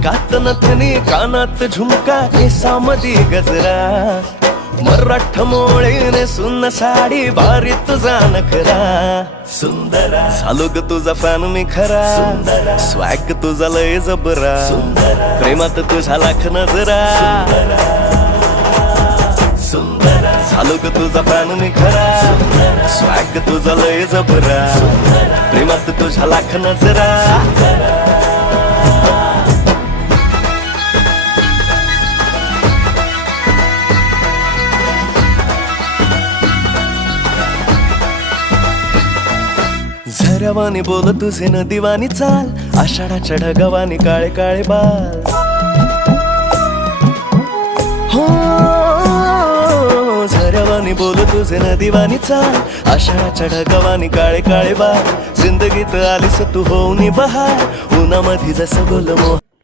नाकात नथनी कानात झुमका केसामधी गजरा मराठ मोळीने सुन्न साडी भारी तुझा नखरा सुंदरा झालो ग तुझा फॅन मी खरा स्वॅग तुझा लय जबरा प्रेमात तुझा लाख नजरा सुंदरा झालो ग तुझा फॅन मी खरा स्वॅग तुझा लय जबरा प्रेमात तुझा लाख नजरा झऱ्यावानी बोल तुझे नदीवानी चाल आषाढाच्या ढगावानी काळे काळे बाल हो झऱ्यावानी बोल तुझे नदीवानी चाल आषाढाच्या ढगावानी काळे काळे बाल जिंदगीत आलीस तू होऊनी बहार उन्हामध्ये जसं बोल मोह